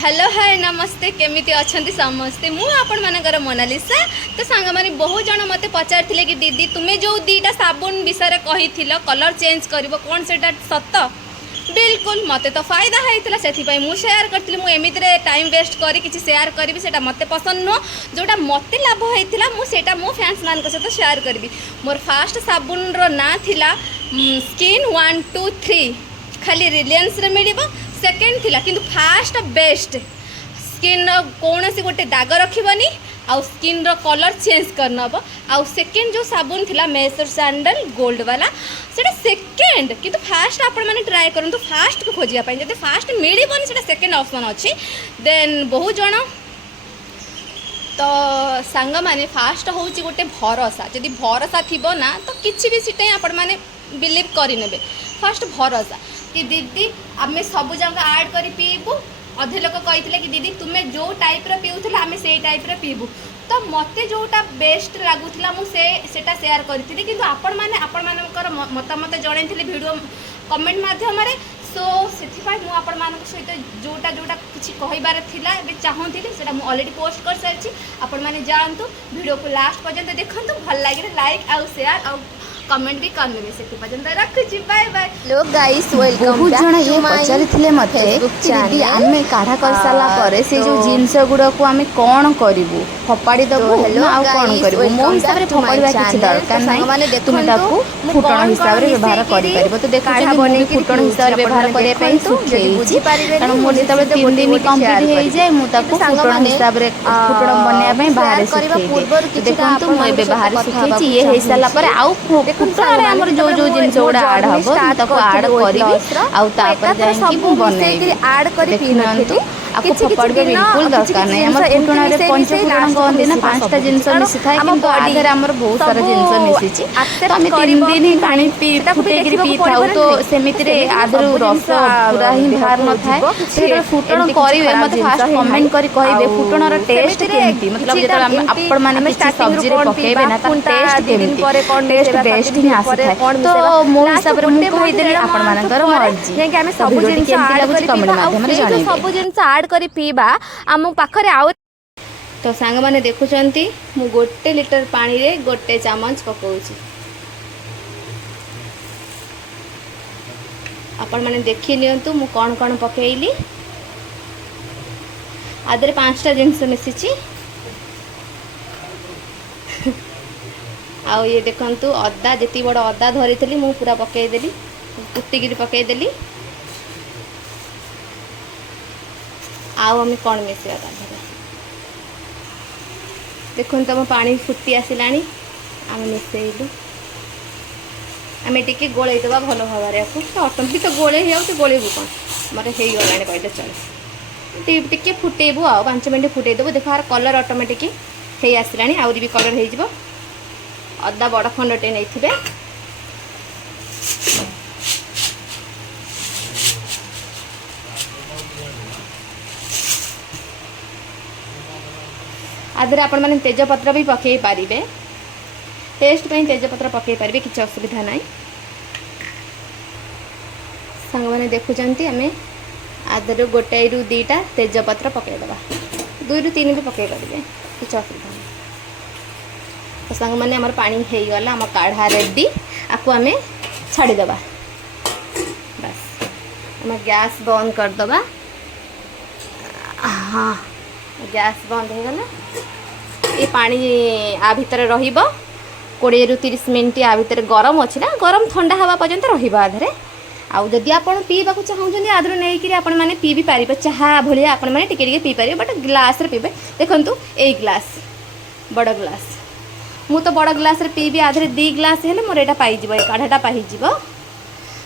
hello hi नमस्ते केमिति अछंती समस्ते मु आपण मानकर मोनालिसा तो सांग माने बहुत जन मते पचारथिले कि दीदी तुम्हें जो दीटा साबुन विषय कहिथिलो कलर चेंज करिवो कोन सेटा सत्त बिल्कुल मते तो फायदा होइतिला सेथि पई मु शेयर करथिले मु एमिति रे टाइम वेस्ट करी किछि शेयर करबी सेटा मते पसंद नो जोटा मते लाभ होइतिला मु सेटा मो फैंस मान के साथ शेयर करबी मोर फर्स्ट साबुन रो ना थिला स्किन 1 2 3 खाली रिलायंस रे मिलिबो सेकेंड थिला किंतु फास्ट बेस्ट स्किन कौन सी गोटे दाग रखिबनी आउ स्किन रो कलर चेंज करनब आउ सेकेंड जो साबुन थिला मेसर सैंडल गोल्ड वाला सेटा सेकेंड किंतु फास्ट आपण माने ट्राई करंतु फास्ट को खोजिया पई जते फास्ट मिलिबनी सेटा सेकेंड ऑप्शन अछि देन बहुत जण तो सांग माने फास्ट होउची गोटे भरोसा जदि भरोसा थिबो ना तो किछि भी सिटे आपण माने बिलीव करि नेबे फास्ट भरोसा कि दीदी आमे सब जगह ऐड करी पीबू अधे लोक कही कि दीदी तुम्हें जो टाइप रो पीउथला आमे से टाइप रो पीबू तो मते जोटा बेस्ट लागुथला मु सेटा शेयर करथिली किंतु आपण मानकर मतामत जणैथिले वीडियो कमेंट माध्यम रे सो सेथि पई मु आपण मानक सहित जोटा जोटा किछि कहिबार थिला एबे चाहंथिली सेटा मु ऑलरेडी पोस्ट कर सारछि आपण माने जानतु वीडियो को लास्ट पर्यंत देखंतु भल लागिरे लाइक आउ शेयर आउ कमेंट भी करने से पर्यंत रखुची बाय बाय लोग गाइस वेलकम बहुत जण ये पचारिथिले मते दीदी आमे काढ़ा कर साला परे से जो जिंस गुडा को आमे कोन करिवु फपाड़ी दबु ना आ कोन करिवु मो हिसाब रे फपाड़ीबा किछि दरकार नै तुम ताकू फुटण हिसाब रे व्यवहार करि परिबो तो देखा बने फुटण हिसाब रे व्यवहार करे पई सुखै बुझी परिबे कारण मोर जेतबे 3 दिन कंप्लीट हे जाय मु ताकू फुटण हिसाब रे फुटण बनया पई बाहर सुखै देखंतु मो व्यवहार सुखैछि ये हे साला परे आउ फुटण हमर जो जो जिंस गुडा ऐड हबो ताको ऐड करिवि आउ तापर जाय कि बने ऐड करी पीनंतु आपको फपाड़ के बिल्कुल दरकार नहीं हमर फुटण रे पंच फुटण कहते ना पांचटा जिंस मिसी थाए किंतु आधर हमर बहुत सारा जिंस मिसी छि तो हम 3 दिन ही पानी पी फुटे के पी थाउ तो सेमिति रे आधर रस पूरा ही बाहर न थाए से फुटण करिवे मते फास्ट कमेंट करी कहिबे फुटण रो टेस्ट केमिति मतलब जेतरा आपण माने किछि सब्जी रे पकेबे ना ता टेस्ट केमिति टेस्ट बेस्ट ही आसी थाए तो मो हिसाब रे मु कहि देली आपण मानकर मर्जी कि हम सब जिंस ऐड करी कमेंट माध्यम रे जाने सब जिंस ऐड करी पीबा आम पाखरे आउ तो सांग माने देखुचंती मु 1 लीटर पानी रे 1 चामच पकाउची आपण माने देखि नियंतु मु कोन कोन पकेइली आदरे 5टा जिंस मिसिची आउ ये देखंतु अदा जति बड़ अदा धरितली मु पूरा पकेइ देली कुट्टी पकेइ देली आउ हमें कौन मिसेगा ताधरे देखो तुम पानी फुटी आसलानी आम मिसेलु आम टे गोलई देवा भल भाव ऑटोमेटिक तो गोले हो गोलेबू कौन मोर हो गला कहले चले टे फुटेबू आ 5 मिनट फुटेदेबू देख यार कलर ऑटोमेटिक हो आसलानी आहरी भी कलर हो अदा बड़ खंडटे नहीं आधर आपण माने तेजपत्र भी पकई पारिबे टेस्ट पे तेजपत्र पकई पारिबे किछ असुविधा नाही संग माने देखुचंती हमें आधर गोटे रु 2टा तेजपत्र पकई दबा 2 रु 3 भी पकई पारिबे किछ असुविधा नाही तो संग माने हमर पानी हेई गला हम काढ़ा रेडी आको हमें छाड़ी दबा बस हम गैस बंद कर दबा हां गैस बंद हो गला ये पानी आ भितर रहिबो 20 रु 30 मिनिट आ भितर गरम अछि ना गरम ठंडा हवा पर्यंत रहिबो आधरे आउ जदि आपण पीबा को चाहउछन आधरे नै कि आपण माने पी भी पारिबे चाहा भलिया आपण माने टिके टिके पी पारिबे बट ग्लास रे पीबे देखंतु ए ग्लास बड़ ग्लास मु तो बड़ ग्लास रे पीबी आधरे 2 ग्लास हेले मोर एटा पाई जिवो ए काढाटा पाई जिवो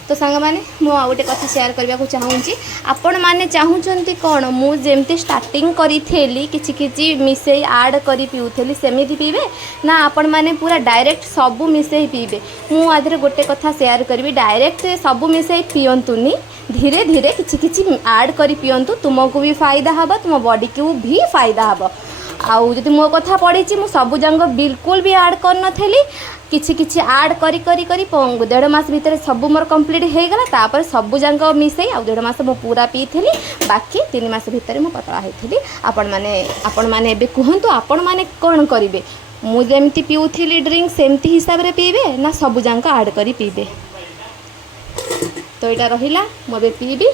तो सांग माने मु आ गोटे कथा शेयर करबा को चाहूची आपण माने चाहूचंती कोन मु जेमती स्टार्टिंग करी थेली किछि किछि मिसे ऐड करी पिउथेली सेमिति पीबे ना आपण माने पूरा डायरेक्ट सब मिसे पीबे मु आधरे गोटे कथा शेयर करबी डायरेक्ट सब मिसे पियंतुनी धीरे धीरे किछि किछि ऐड करी पियंतु तुमको भी फायदा हबो तुम बॉडी को भी फायदा हबो आउ जदि मो कथा पड़ी मु सब जंग बिल्कुल भी ऐड कर नथेली किछि किछि आड करी करी करी 1.5 मास भितर सब मोर कंप्लीट हो गला तापर सब जांक मिसई आ 1.5 मास मो पूरा पीथिली बाकी 3 मास भितर मो पतला होइथिली आपण माने एबे कहंतु आपण माने कोन करिवे मु जेमती पिउथिली ड्रिंक सेमती हिसाब रे पीबे ना सब जांक आड करी पीबे तो एटा रहिला मो बे पीबी